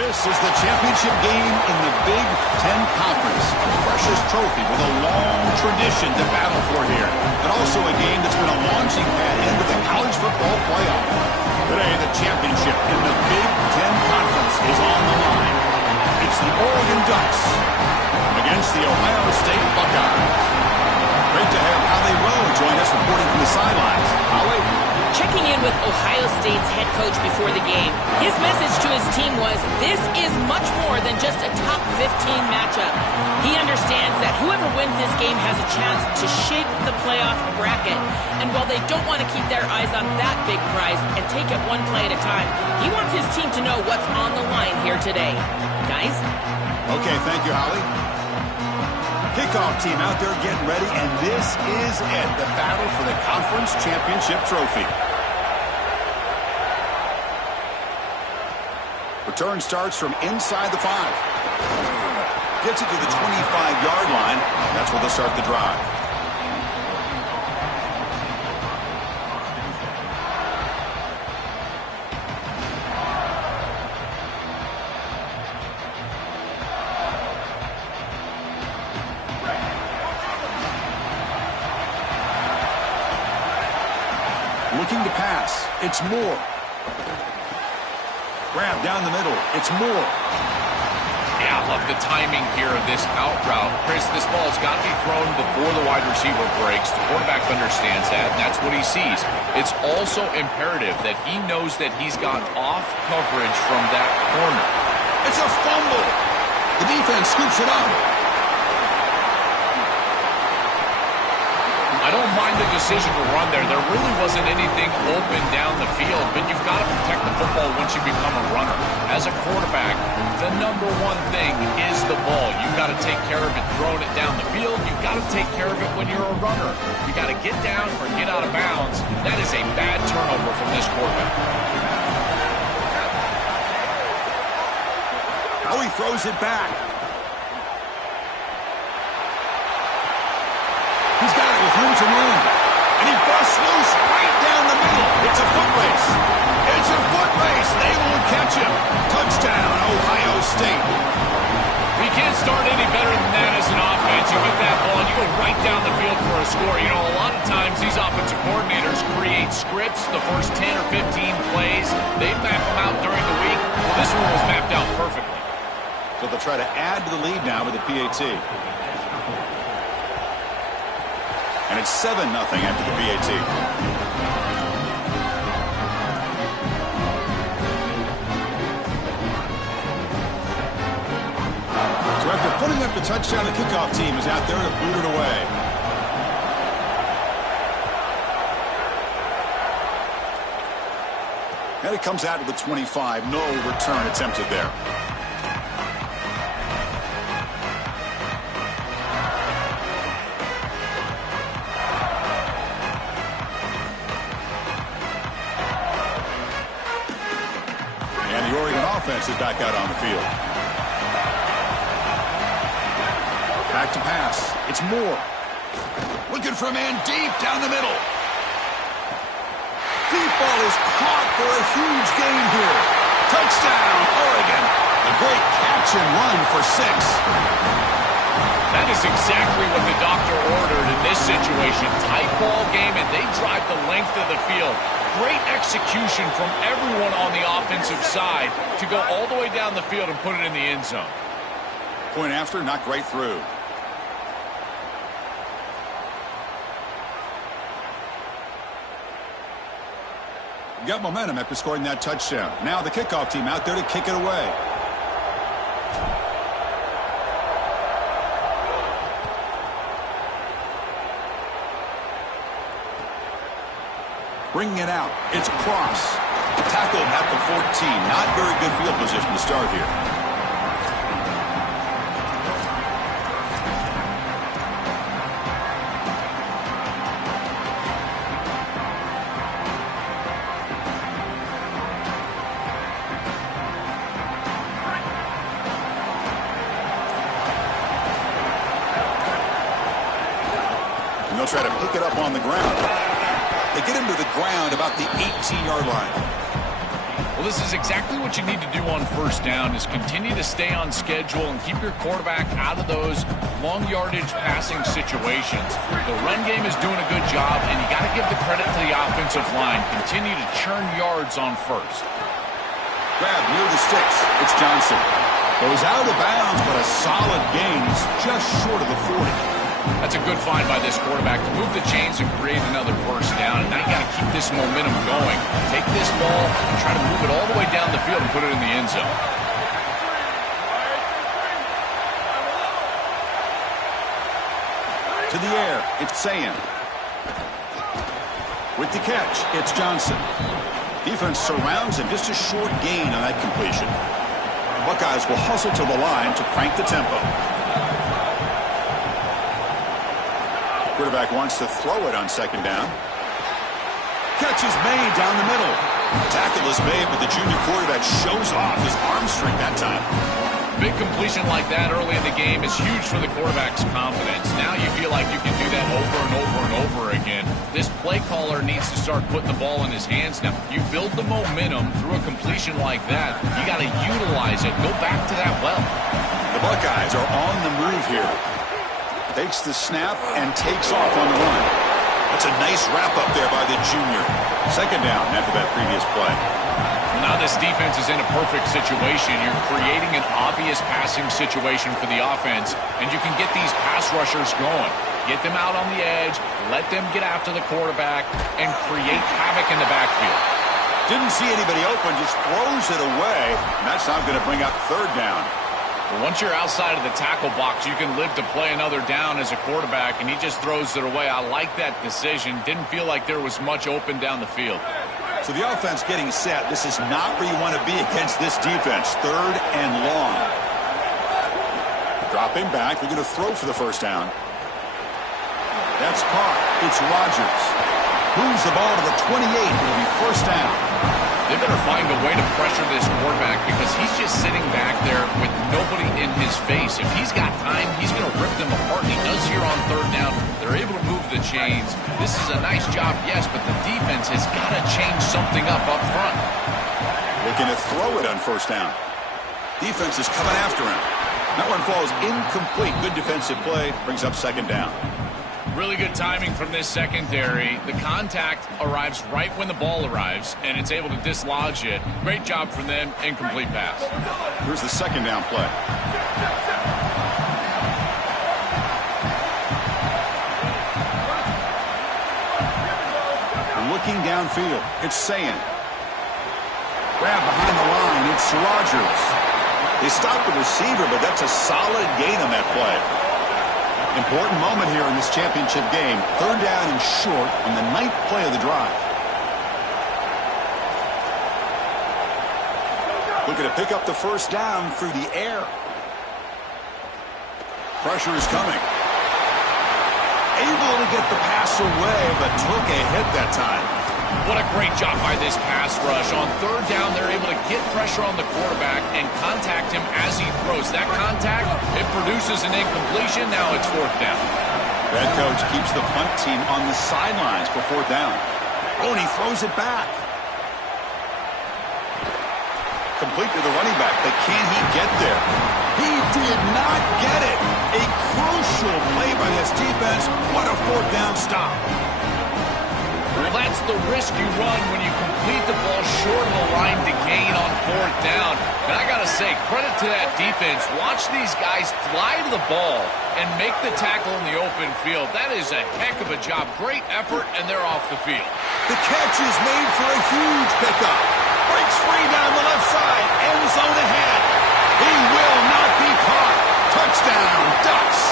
This is the championship game in the Big Ten Conference. A precious trophy with a long tradition to battle for here. But also a game that's been a launching pad into the college football playoff. Today, the championship in the Big Ten Conference is on the line. It's the Oregon Ducks against the Ohio State Buckeyes. Great to have Holly Rowe join us reporting from the sidelines. Holly? Checking in with Ohio State's head coach before the game, his message to his team was, this is much more than just a top 15 matchup. He understands that whoever wins this game has a chance to shape the playoff bracket. And while they don't want to keep their eyes on that big prize and take it one play at a time, he wants his team to know what's on the line here today. Guys? Okay, thank you, Holly. Kickoff team out there getting ready, and this is it, the battle for the conference championship trophy. Return starts from inside the 5. Gets it to the 25-yard line. That's where they'll start the drive. Looking to pass. It's Moore. Grab down the middle. It's Moore. Yeah, I love the timing here of this out route. Chris, this ball's got to be thrown before the wide receiver breaks. The quarterback understands that, and that's what he sees. It's also imperative that he knows that he's got off coverage from that corner. It's a fumble. The defense scoops it up. I don't mind the decision to run there. There really wasn't anything open down the field, but you've got to protect the football once you become a runner. As a quarterback, the number one thing is the ball. You've got to take care of it throwing it down the field. You've got to take care of it when you're a runner. You've got to get down or get out of bounds. That is a bad turnover from this quarterback. Now he throws it back. He's got it with room to run. And he busts loose right down the middle. It's a foot race. It's a foot race. They won't catch him. Touchdown, Ohio State. You can't start any better than that as an offense. You get that ball and you go right down the field for a score. You know, a lot of times these offensive coordinators create scripts, the first 10 or 15 plays. They map them out during the week. Well, this one was mapped out perfectly. So they'll try to add to the lead now with the PAT. And it's 7-0 after the PAT. So after putting up the touchdown, the kickoff team is out there to boot it away. And it comes out to the 25. No return attempted there. Offense is back out on the field. Back to pass. It's Moore. Looking for a man deep down the middle. Deep ball is caught for a huge gain here. Touchdown, Oregon. A great catch and run for 6. That is exactly what the doctor ordered in this situation. Tight ball game, and they drive the length of the field. Great execution from everyone on the offensive side to go all the way down the field and put it in the end zone. Point after, knocked right through. Got momentum after scoring that touchdown. Now the kickoff team out there to kick it away. Bringing it out. It's Cross. Tackled at the 14. Not very good field position to start here. And they'll try to pick it up on the ground. They get him to the ground about the 18-yard line. Well, this is exactly what you need to do on first down is continue to stay on schedule and keep your quarterback out of those long yardage passing situations. The run game is doing a good job, and you got to give the credit to the offensive line. Continue to churn yards on first. Grab near the sticks. It's Johnson. Goes out of bounds, but a solid gain. He's just short of the 40. That's a good find by this quarterback to move the chains and create another first down. And now you got to keep this momentum going. Take this ball and try to move it all the way down the field and put it in the end zone. To the air, it's Sayan. With the catch, it's Johnson. Defense surrounds him, just a short gain on that completion. Buckeyes will hustle to the line to crank the tempo. Quarterback wants to throw it on second down. Catch is made down the middle. Tackle is made, but the junior quarterback shows off his arm strength that time. Big completion like that early in the game is huge for the quarterback's confidence. Now you feel like you can do that over and over and over again. This play caller needs to start putting the ball in his hands now. You build the momentum through a completion like that. You got to utilize it. Go back to that well. The Buckeyes are on the move here. Takes the snap and takes off on the run. That's a nice wrap-up there by the junior. Second down after that previous play. Now this defense is in a perfect situation. You're creating an obvious passing situation for the offense, and you can get these pass rushers going. Get them out on the edge, let them get after the quarterback, and create havoc in the backfield. Didn't see anybody open, just throws it away, and that's not going to bring up third down. Well, once you're outside of the tackle box, you can live to play another down as a quarterback, and he just throws it away. I like that decision. Didn't feel like there was much open down the field. So the offense getting set. This is not where you want to be against this defense. Third and long. Dropping back. They're going to throw for the first down. That's caught. It's Rodgers. Moves the ball to the 28. It'll be first down. They better find a way to pressure this quarterback because he's just sitting back there with nobody in his face. If he's got time, he's going to rip them apart, and he does here on third down. They're able to move the chains. This is a nice job, yes, but the defense has got to change something up front. Looking to throw it on first down. Defense is coming after him. That one falls incomplete. Good defensive play. Brings up second down. Really good timing from this secondary. The contact arrives right when the ball arrives, and it's able to dislodge it. Great job from them. Incomplete pass. Here's the second down play. Looking downfield. It's Sayan. Grab behind the line. It's Rodgers. They stopped the receiver, but that's a solid gain on that play. Important moment here in this championship game. Third down and short on the 9th play of the drive. Looking to pick up the first down through the air. Pressure is coming. Able to get the pass away, but took a hit that time. What a great job by this pass rush. On third down, they're able to get pressure on the quarterback and contact him as he throws. That contact, it produces an incompletion. Now it's fourth down. Head coach keeps the punt team on the sidelines for fourth down. Oh, and he throws it back. Complete to the running back, but can he get there? He did not get it. A crucial play by this defense. What a fourth down stop. Well, that's the risk you run when you complete the ball short of the line to gain on fourth down. And I got to say, credit to that defense. Watch these guys fly to the ball and make the tackle in the open field. That is a heck of a job. Great effort, and they're off the field. The catch is made for a huge pickup. Breaks free down the left side. End zone ahead. He will not be caught. Touchdown, Ducks.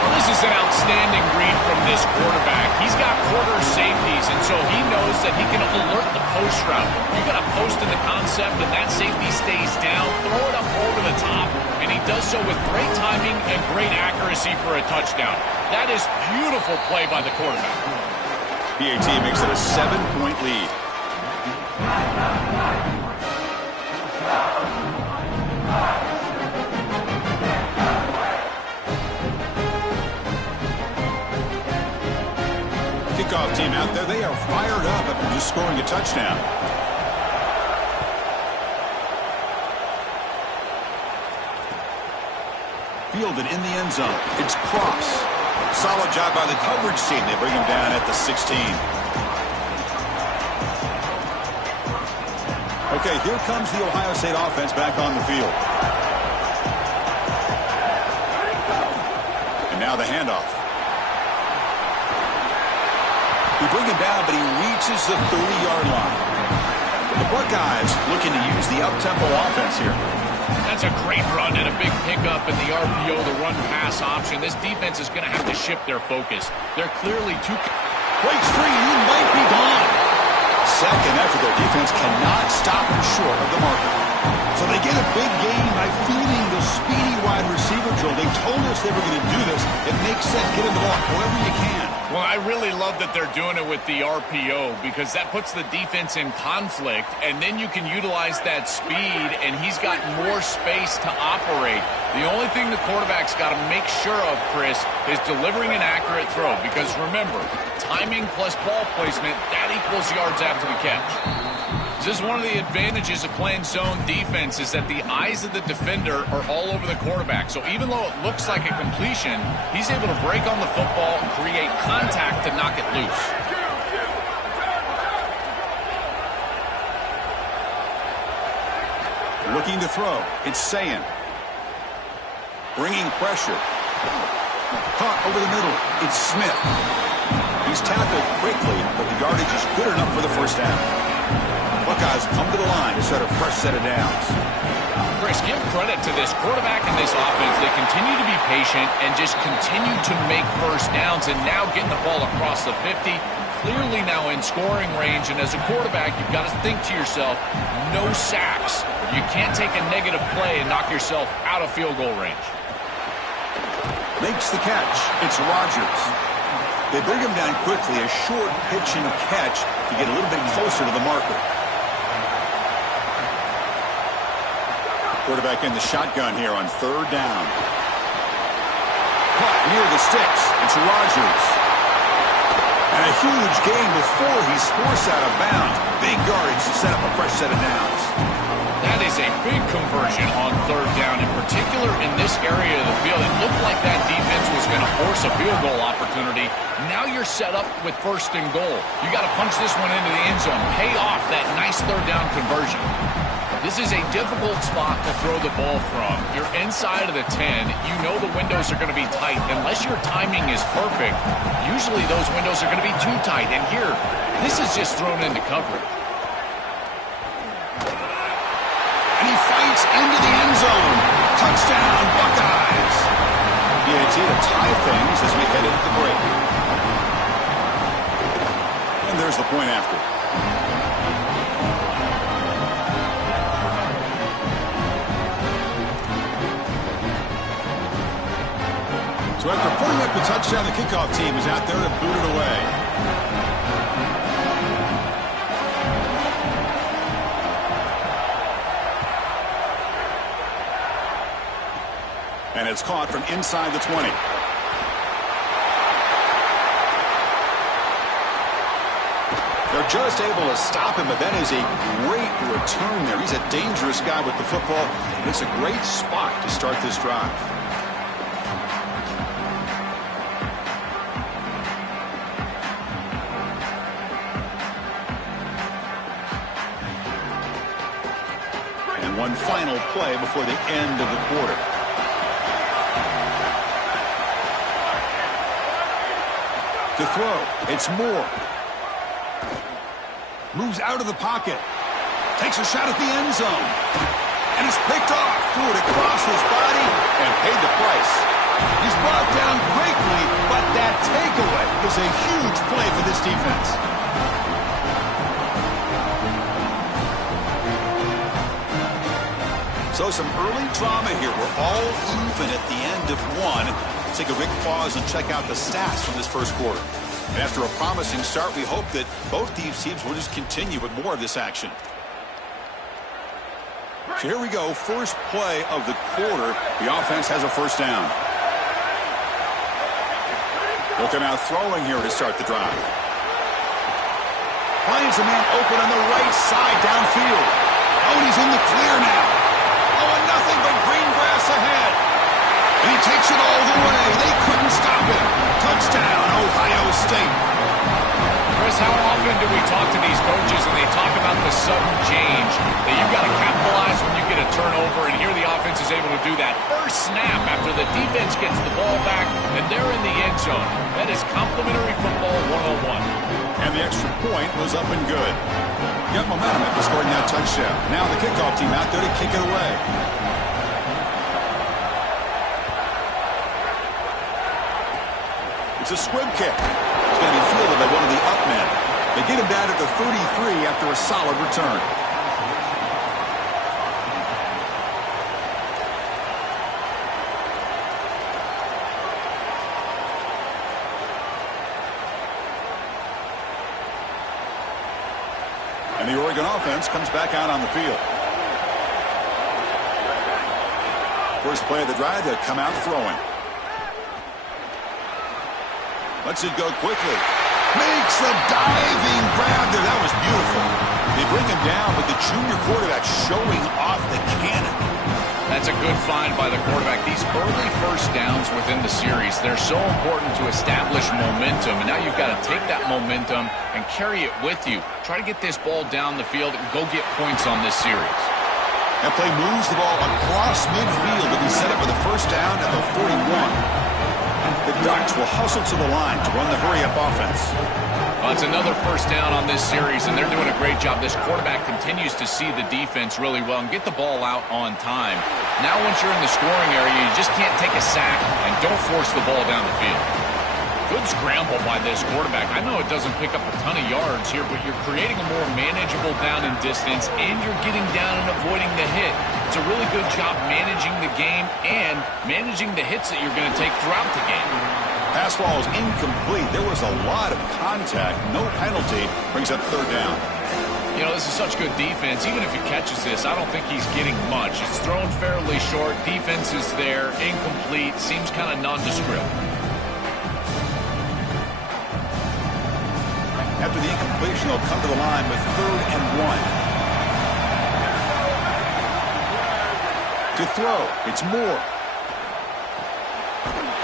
Well, this is an outstanding read from this quarterback. He's got quarter safeties, and so he knows that he can alert the post route. You got a post in the concept, and that safety stays down. Throw it up over the top, and he does so with great timing and great accuracy for a touchdown. That is beautiful play by the quarterback. PAT makes it a 7-point lead. Kickoff team out there, they are fired up after just scoring a touchdown. fielded in the end zone. It's Cross. Solid job by the coverage team. They bring him down at the 16. Okay, here comes the Ohio State offense back on the field. And now the handoff. He bring him down, but he reaches the 30-yard line. The Buckeyes looking to use the up-tempo offense here. That's a great run and a big pickup in the RPO, the run-pass option. This defense is going to have to shift their focus. They're clearly too... Breaks free, he might be gone. Second effort, their defense cannot stop him short of the marker. So they get a big gain by feeding the speedy wide receiver drill. They told us they were going to do this. It makes sense. Get him the ball wherever you can. Well, I really love that they're doing it with the RPO because that puts the defense in conflict, and then you can utilize that speed, and he's got more space to operate. The only thing the quarterback's got to make sure of, Chris, is delivering an accurate throw because, remember, timing plus ball placement, that equals yards after the catch. This is one of the advantages of playing zone defense is that the eyes of the defender are all over the quarterback. So even though it looks like a completion, he's able to break on the football and create contact to knock it loose. Looking to throw. It's Sayin. Bringing pressure. Caught over the middle. It's Smith. He's tackled quickly, but the yardage is good enough for the first down. Buckeyes come to the line to set a fresh set of downs. Chris, give credit to this quarterback and this offense. They continue to be patient and just continue to make first downs and now getting the ball across the 50. Clearly now in scoring range, and as a quarterback, you've got to think to yourself, no sacks. You can't take a negative play and knock yourself out of field goal range. Makes the catch. It's Rodgers. They bring him down quickly, a short pitch and catch to get a little bit closer to the marker. Quarterback in the shotgun here on third down. Caught near the sticks. It's Rodgers. And a huge gain before he's forced out of bounds. Big yardage to set up a fresh set of downs. That is a big conversion on third down, in particular in this area of the field. It looked like that defense was going to force a field goal opportunity. Now you're set up with first and goal. You got to punch this one into the end zone. Pay off that nice third down conversion. This is a difficult spot to throw the ball from. You're inside of the 10. You know the windows are going to be tight. Unless your timing is perfect, usually those windows are going to be too tight. And here, this is just thrown into coverage. And he fights into the end zone. Touchdown, Buckeyes. PAT to tie things as we head into the break. And there's the point after. So after putting up the touchdown, the kickoff team is out there to boot it away. And it's caught from inside the 20. They're just able to stop him, but that is a great return there. He's a dangerous guy with the football, and it's a great spot to start this drive. One final play before the end of the quarter. To throw, it's Moore. Moves out of the pocket. Takes a shot at the end zone. And is picked off. Threw it across his body and paid the price. He's brought down quickly, but that takeaway is a huge play for this defense. So some early drama here. We're all even at the end of one. Let's take a quick pause and check out the stats from this first quarter. And after a promising start, we hope that both these teams will just continue with more of this action. So here we go. First play of the quarter. The offense has a first down. Looking out throwing here to start the drive. Finds a man open on the right side downfield. Oh, and he's in the clear now. Oh, and nothing but green grass ahead. And he takes it all the way. They couldn't stop him. Touchdown, Ohio State. Chris, how often do we talk to these coaches and they talk about the sudden change that you've got to capitalize when you get a turnover, and here the offense is able to do that. First snap after the defense gets the ball back, and they're in the end zone. That is complimentary football 101. And the extra point was up and good. Got momentum after scoring that touchdown. Now the kickoff team out there to kick it away. It's a squib kick. It's going to be fielded by one of the up men. They get him down at the 33 after a solid return. And the Oregon offense comes back out on the field. First play of the drive, they'll come out throwing. Lets it go quickly. Makes a diving grab there. That was beautiful. They bring him down with the junior quarterback showing off the cannon. That's a good find by the quarterback. These early first downs within the series, they're so important to establish momentum. And now you've got to take that momentum and carry it with you. Try to get this ball down the field and go get points on this series. That play moves the ball across midfield to be set up for the first down at the 41. The Ducks will hustle to the line to run the hurry-up offense. Well, it's another first down on this series, and they're doing a great job. This quarterback continues to see the defense really well and get the ball out on time. Now once you're in the scoring area, you just can't take a sack and don't force the ball down the field. Good scramble by this quarterback. I know it doesn't pick up a ton of yards here, but you're creating a more manageable down and distance, and you're getting down and avoiding the hit. It's a really good job managing the game and managing the hits that you're going to take throughout the game. Pass ball is incomplete. There was a lot of contact. No penalty. Brings up third down. You know, this is such good defense. Even if he catches this, I don't think he's getting much. It's thrown fairly short. Defense is there. Incomplete. Seems kind of nondescript. After the incompletion, they'll come to the line with 3rd and 1. To throw, it's Moore.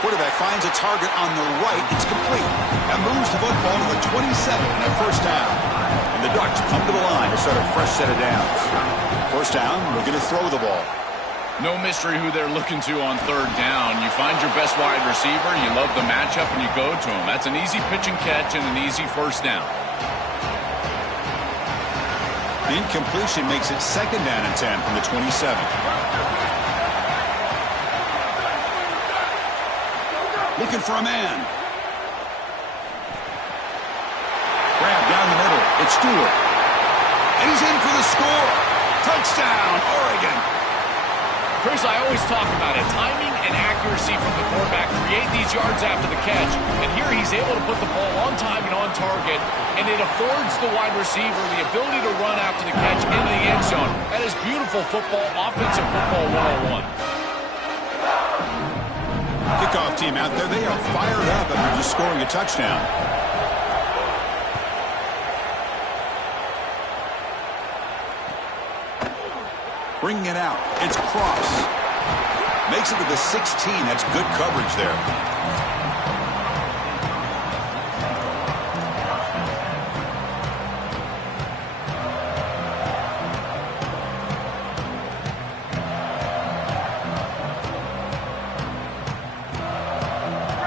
Quarterback finds a target on the right. It's complete. And moves the football to the 27 and a first down. And the Ducks come to the line to start a fresh set of downs. First down, looking to throw the ball. No mystery who they're looking to on third down. You find your best wide receiver, you love the matchup, and you go to him. That's an easy pitch and catch and an easy first down. The incompletion makes it 2nd down and 10 from the 27. Looking for a man. Grab down the middle. It's Stewart. And he's in for the score. Touchdown, Oregon. Chris, I always talk about it. Timing and accuracy from the quarterback create these yards after the catch. And here he's able to put the ball on time and on target. And it affords the wide receiver the ability to run after the catch into the end zone. That is beautiful football, offensive football 101. Kickoff team out there. They are fired up after just scoring a touchdown. Bringing it out. It's Cross. Makes it to the 16. That's good coverage there.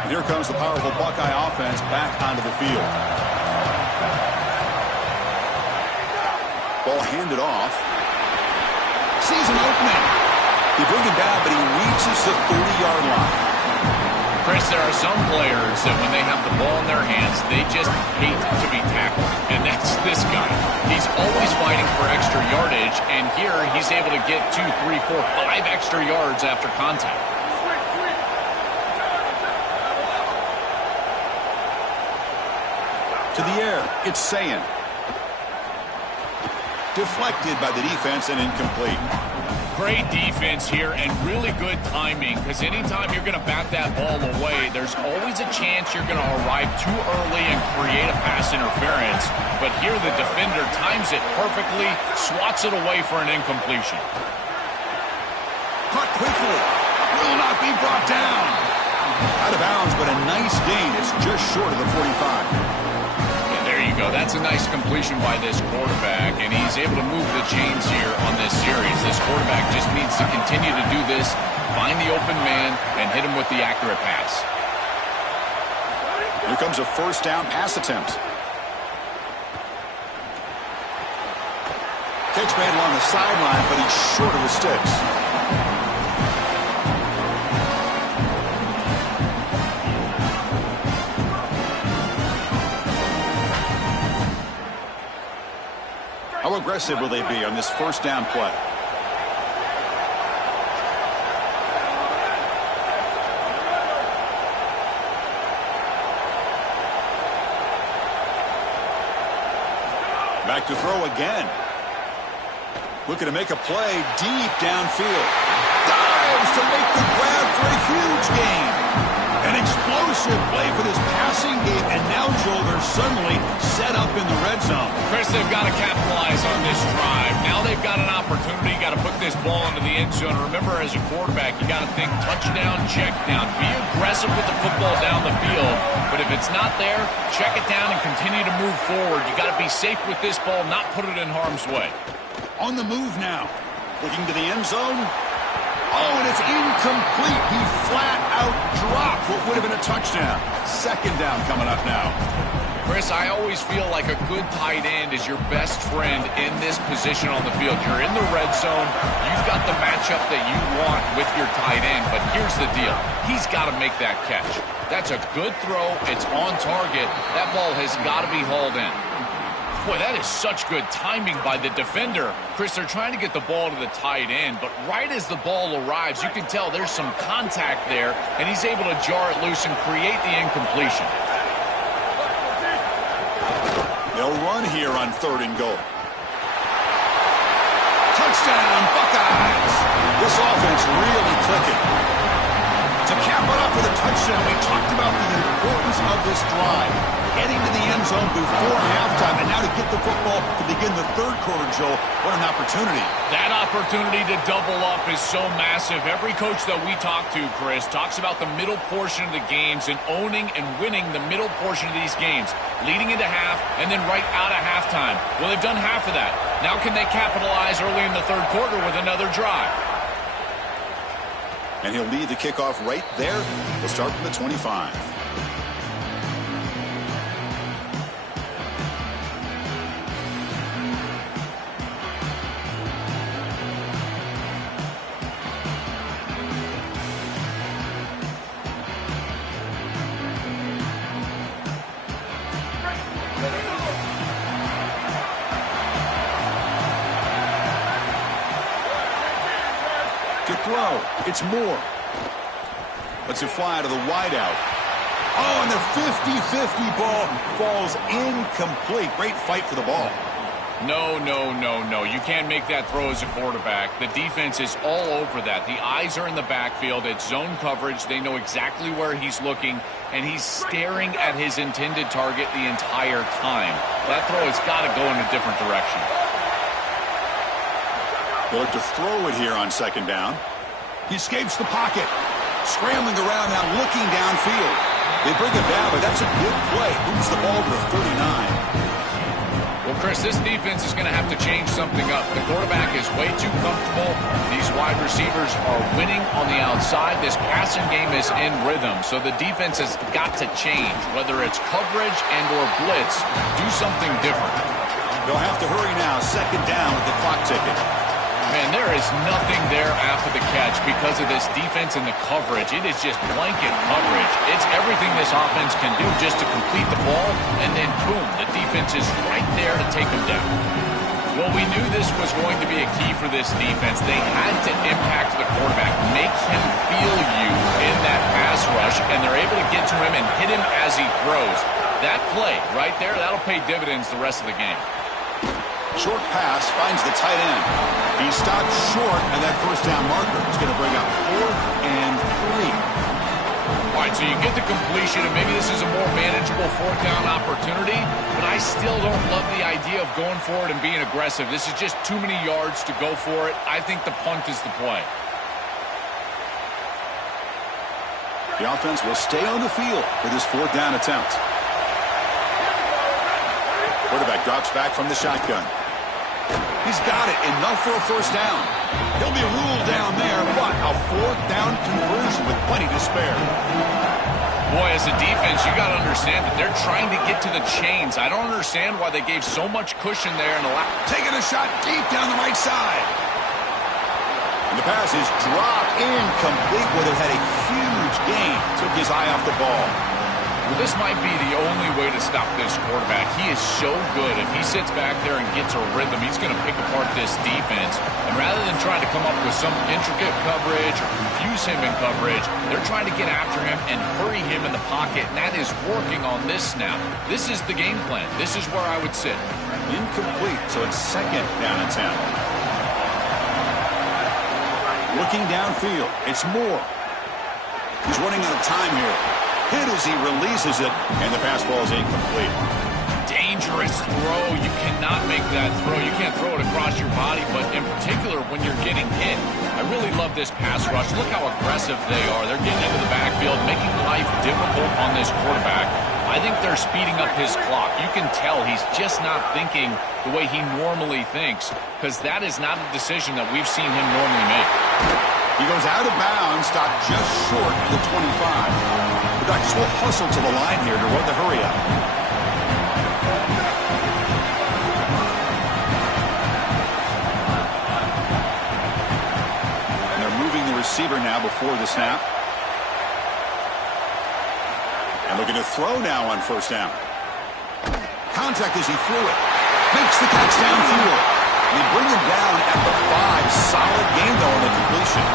Here comes the powerful Buckeye offense back onto the field. Ball handed off. Sees an opening. They bring him down, but he reaches the 30-yard line. Chris, there are some players that when they have the ball in their hands, they just hate to be tackled. And that's this guy. He's always fighting for extra yardage, and here he's able to get 2, 3, 4, 5 extra yards after contact. To the air, it's Sayin. Deflected by the defense and incomplete. Great defense here and really good timing, because anytime you're going to bat that ball away, there's always a chance you're going to arrive too early and create a pass interference. But here the defender times it perfectly, swats it away for an incompletion. Caught quickly. will not be brought down. Out of bounds, but a nice gain. It's just short of the 45. There you go. That's a nice completion by this quarterback, and he's able to move the chains here on this series. This quarterback just needs to continue to do this, find the open man, and hit him with the accurate pass. Here comes a first down pass attempt. Kicks made along the sideline, but he's short of the sticks. How aggressive will they be on this first down play? Back to throw again. Looking to make a play deep downfield. Dives to make the grab for a huge gain. An explosive play for this passing game, and now, Joel, they're suddenly set up in the red zone. Chris, they've got to capitalize on this drive. Now they've got an opportunity. You got to put this ball into the end zone. Remember, as a quarterback, you got to think touchdown, check down. Be aggressive with the football down the field. But if it's not there, check it down and continue to move forward. You got to be safe with this ball, not put it in harm's way. On the move now. Looking to the end zone. Oh, and it's incomplete. He flat out dropped what would have been a touchdown. Second down coming up now. Chris, I always feel like a good tight end is your best friend in this position on the field. You're in the red zone. You've got the matchup that you want with your tight end. But here's the deal. He's got to make that catch. That's a good throw. It's on target. That ball has got to be hauled in. Boy, that is such good timing by the defender. Chris, they're trying to get the ball to the tight end, but right as the ball arrives, you can tell there's some contact there, and he's able to jar it loose and create the incompletion. They'll run here on 3rd and goal. Touchdown, Buckeyes! This offense really clicking. To cap it up with a touchdown, we talked about the importance of this drive. Heading to the end zone before halftime, and now to get the football to begin the 3rd quarter, Joel. What an opportunity. That opportunity to double up is so massive. Every coach that we talk to, Chris, talks about the middle portion of the games and owning and winning the middle portion of these games, leading into half and then right out of halftime. Well, they've done half of that. Now can they capitalize early in the 3rd quarter with another drive? And he'll lead the kickoff right there. We'll start from the 25. To throw, it's Moore. Lets it fly to the wideout. Oh, and the 50-50 ball falls incomplete. Great fight for the ball. No. You can't make that throw as a quarterback. The defense is all over that. The eyes are in the backfield. It's zone coverage. They know exactly where he's looking, and he's staring at his intended target the entire time. That throw has got to go in a different direction. They'll look to throw it here on 2nd down. He escapes the pocket. Scrambling around now, looking downfield. They bring it down, but that's a good play. Moves the ball to the 39. Well, Chris, this defense is going to have to change something up. The quarterback is way too comfortable. These wide receivers are winning on the outside. This passing game is in rhythm, so the defense has got to change. Whether it's coverage and or blitz, do something different. They'll have to hurry now. 2nd down with the clock ticking. Man, there is nothing there after the catch because of this defense and the coverage. It is just blanket coverage. It's everything this offense can do just to complete the ball, and then boom, the defense is right there to take them down. Well, we knew this was going to be a key for this defense. They had to impact the quarterback, make him feel you in that pass rush, and they're able to get to him and hit him as he throws. That play right there, that'll pay dividends the rest of the game. Short pass finds the tight end. He stopped short of that first down marker. It's going to bring up 4th and 3. All right, so you get the completion, and maybe this is a more manageable 4th down opportunity, but I still don't love the idea of going for it and being aggressive. This is just too many yards to go for it. I think the punt is the play. The offense will stay on the field for this 4th down attempt. Quarterback drops back from the shotgun. He's got it. Enough for a 1st down. He'll be ruled down there, but a 4th down conversion with plenty to spare. Boy, as a defense, you got to understand that they're trying to get to the chains. I don't understand why they gave so much cushion there and taking a shot deep down the right side. And the pass is dropped incomplete. Would have had a huge gain. Took his eye off the ball. Well, this might be the only way to stop this quarterback. He is so good. If he sits back there and gets a rhythm, he's going to pick apart this defense. And rather than trying to come up with some intricate coverage or confuse him in coverage, they're trying to get after him and hurry him in the pocket, and that is working on this snap. This is the game plan. This is where I would sit. Incomplete, so it's 2nd down attempt. Looking downfield, it's Moore. He's running out of time here. Hit as he releases it, and the pass ball is incomplete. Dangerous throw. You cannot make that throw. You can't throw it across your body, but in particular when you're getting hit. I really love this pass rush. Look how aggressive they are. They're getting into the backfield, making life difficult on this quarterback. I think they're speeding up his clock. You can tell he's just not thinking the way he normally thinks, because that is not a decision that we've seen him normally make. He goes out of bounds, stopped just short of the 25. The Ducks will hustle to the line here to run the hurry up. And they're moving the receiver now before the snap. And looking to throw now on 1st down. Contact as he threw it. Makes the catch downfield. They bring him down at the 5. Solid game, though, on the completion.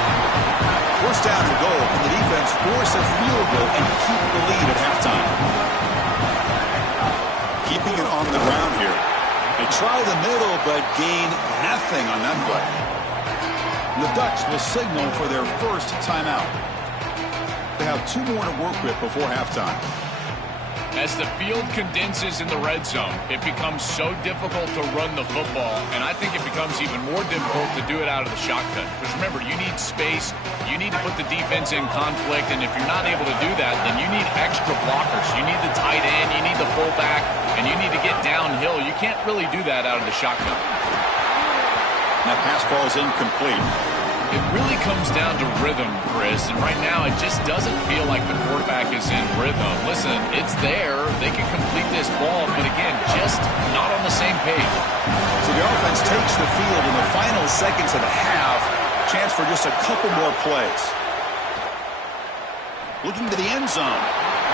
1st down and goal, and the defense force a field goal and keep the lead at halftime. Keeping it on the ground here. They try the middle, but gain nothing on that play. And the Ducks will signal for their 1st timeout. They have 2 more to work with before halftime. As the field condenses in the red zone, it becomes so difficult to run the football, and I think it becomes even more difficult to do it out of the shotgun. Because remember, you need space, you need to put the defense in conflict, and if you're not able to do that, then you need extra blockers. You need the tight end, you need the fullback, and you need to get downhill. You can't really do that out of the shotgun. That pass ball is incomplete. It really comes down to rhythm, Chris, and right now it just doesn't feel like the quarterback is in rhythm. Listen, it's there. They can complete this ball, but again, just not on the same page. So the offense takes the field in the final seconds of the half. Chance for just a couple more plays. Looking to the end zone,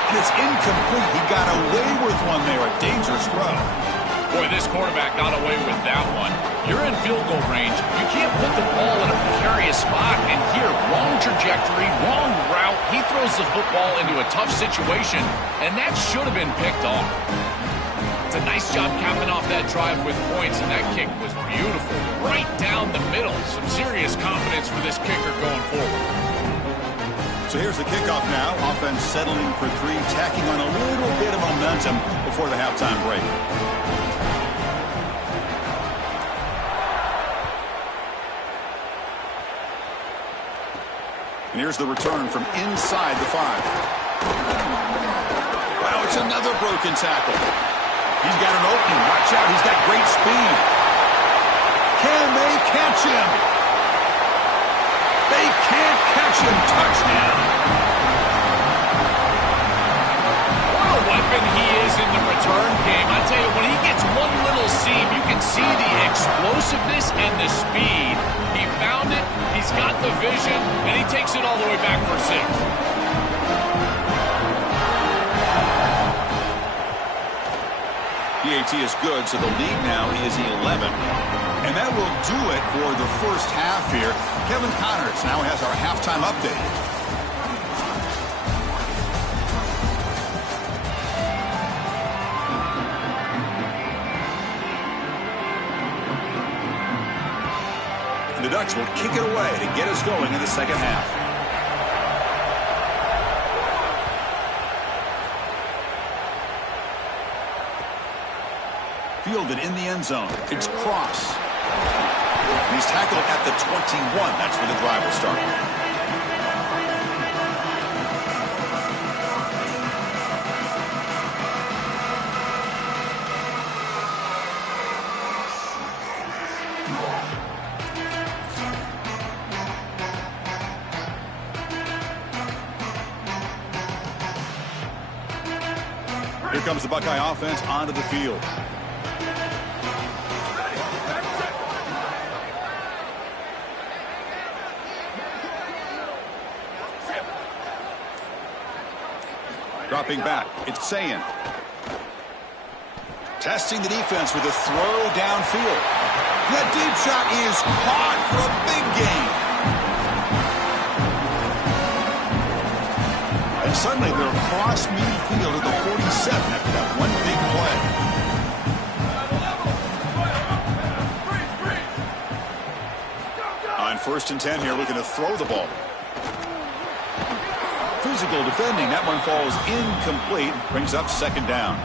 and it's incomplete. He got away with one there, a dangerous throw. Boy, this quarterback got away with that one. You're in field goal range. You can't put the ball in a precarious spot. And here, wrong trajectory, wrong route. He throws the football into a tough situation, and that should have been picked off. It's a nice job capping off that drive with points, and that kick was beautiful. Right down the middle. Some serious confidence for this kicker going forward. So here's the kickoff now. Offense settling for 3, tacking on a little bit of momentum before the halftime break. And here's the return from inside the 5. Wow, it's another broken tackle. He's got an opening. Watch out, he's got great speed. Can they catch him? They can't catch him. Touchdown. What a weapon he is in the return game. I tell you, when he gets one little seam, you can see the explosiveness and the speed. He found it, he's got the vision, and he takes it all the way back for 6. PAT is good, so the lead now is 11. And that will do it for the first half here. Kevin Connors now has our halftime update. The Ducks will kick it away to get us going in the second half. Fielded in the end zone. It's Cross. He's tackled at the 21. That's where the drive will start. comes the Buckeye offense onto the field. Dropping back, it's Sayin. Testing the defense with a throw downfield. That deep shot is caught for a big gain. And suddenly they're across midfield at the 47 after that one big play. On 1st and 10 here, looking to throw the ball. Physical defending. That one falls incomplete. Brings up 2nd down.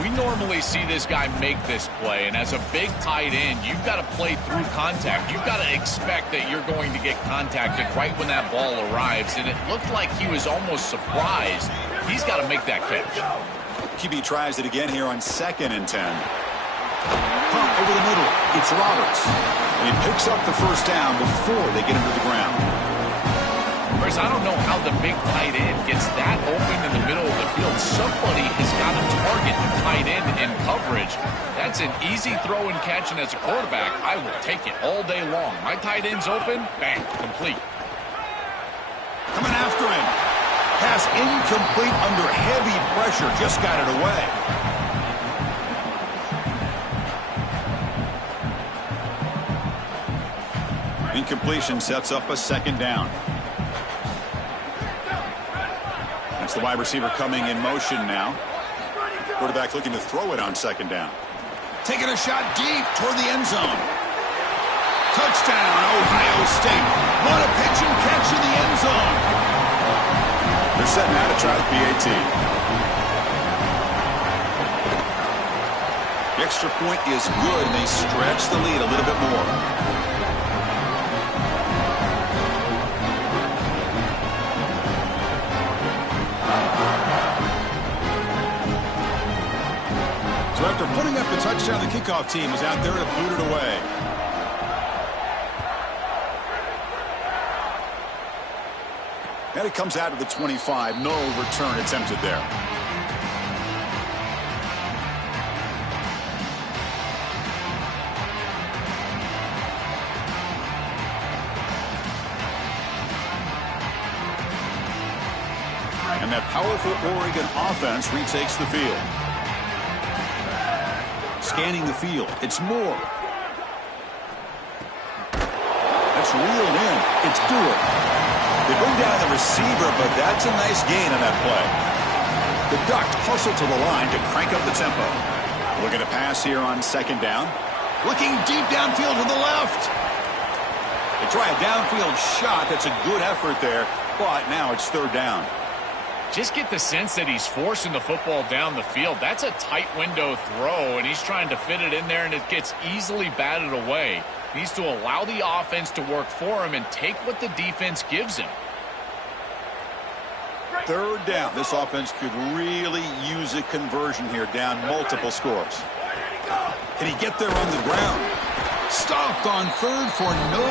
We normally see this guy make this play, and as a big tight end, you've got to play through contact. You've got to expect that you're going to get contacted right when that ball arrives, and it looked like he was almost surprised. He's got to make that catch. QB tries it again here on 2nd and 10. Pump over the middle. It's Roberts. And he picks up the 1st down before they get him to the ground. Chris, I don't know how the big tight end gets that open in the middle of the field. Somebody has got to target the tight end in coverage. That's an easy throw and catch, and as a quarterback, I will take it all day long. My tight end's open, bang, complete. Coming after him. Pass incomplete under heavy pressure. Just got it away. Incompletion sets up a 2nd down. That's the wide receiver coming in motion now. Quarterback looking to throw it on 2nd down. Taking a shot deep toward the end zone. Touchdown, Ohio State. What a pitch and catch in the end zone. They're setting out to try the PAT. The extra point is good, and they stretch the lead a little bit more. So after putting up the touchdown, the kickoff team is out there to boot it away. And it comes out of the 25. No return attempted there. And that powerful Oregon offense retakes the field. Scanning the field. It's Moore. That's reeled in. It's Dewar. They bring down the receiver, but that's a nice gain on that play. The Ducks hustle to the line to crank up the tempo. Looking to pass here on 2nd down. Looking deep downfield to the left. They try a downfield shot. That's a good effort there, but now it's 3rd down. Just get the sense that he's forcing the football down the field. That's a tight window throw, and he's trying to fit it in there, and it gets easily batted away. He needs to allow the offense to work for him and take what the defense gives him. 3rd down. This offense could really use a conversion here, down multiple scores. Can he get there on the ground? Stopped on 3rd for no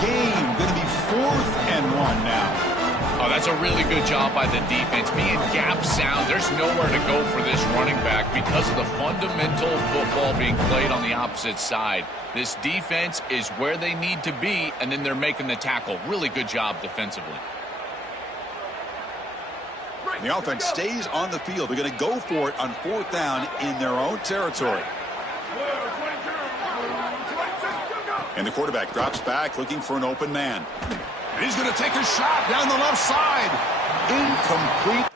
gain. Going to be 4th and 1 now. Oh, that's a really good job by the defense. Being gap sound, there's nowhere to go for this running back because of the fundamental football being played on the opposite side. This defense is where they need to be, and then they're making the tackle. Really good job defensively. The offense stays on the field. They're going to go for it on 4th down in their own territory. And the quarterback drops back looking for an open man. And he's going to take a shot down the left side. Incomplete.